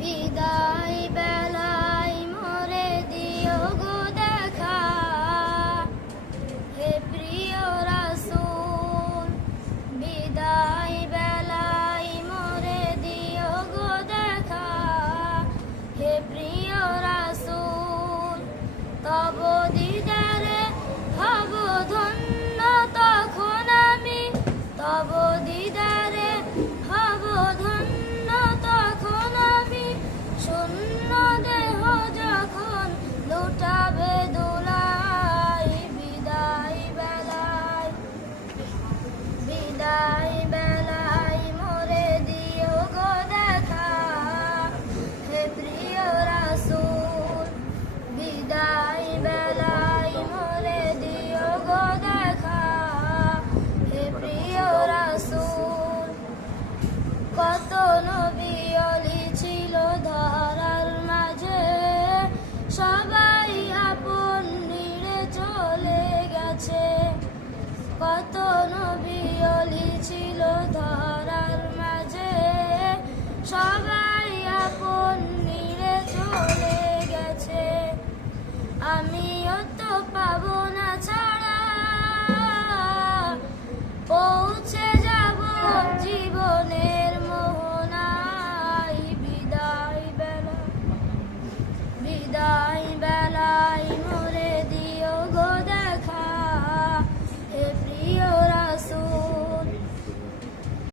বিদায় বেলায় মোরে দিও গো দেখা, হে প্রিয় রাসূল। বিদায় বেলায় মোরে দিও গো দেখা, হে প্রিয় রাসূল। তব দিদারে হব ধন্য তখন আমি, তব দিদারে হব ধন্য তখন আমি। শূন্য দেহ যখন লুটাবে দোলাই, বিদায় বেলায়, বিদায় বেলায় মোরে দিও গো দেখা, হে প্রিয় রাসূল। বিদায় বেলায় মোরে দিও গো দেখা, হে প্রিয় রাসূল। কত নবী অলি ছিল ধরার মাঝে, সবাই আপন নিরে চলে গেছে। কত নবী অলি ছিল ধরার মাঝে, সবাই আপন নিরে চলে গেছে। আমিও তো পাবো না ছাড়া